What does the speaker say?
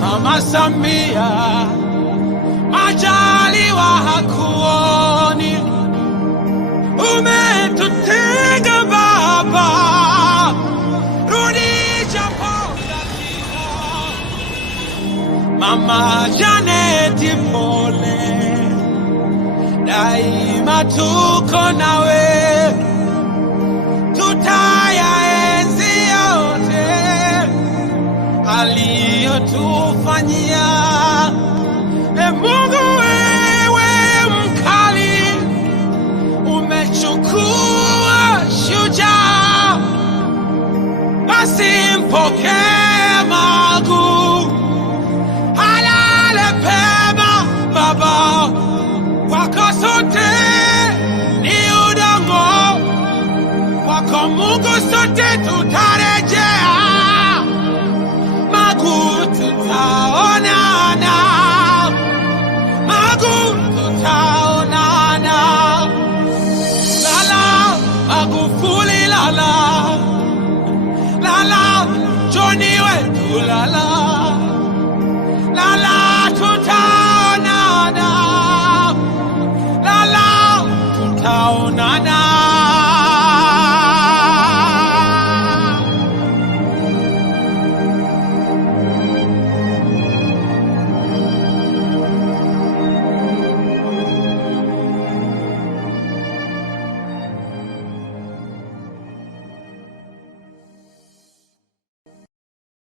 Mama Samia Majaliwa hakuoni, umetutenga baba, rudi Japo. Mama Janeti pole, daima tuko nawe, tutayaenzi yote aliyotufanyia. Mungu wewe mkali, umechukua shujaa, basi mpokee Magu, halale pema baba, kwako sote ni udongo, kwako Mungu sote tutarejea. Magu tutaonana, Magu tutaonana. Lala Magufuli, lala lala John wetu, lala lala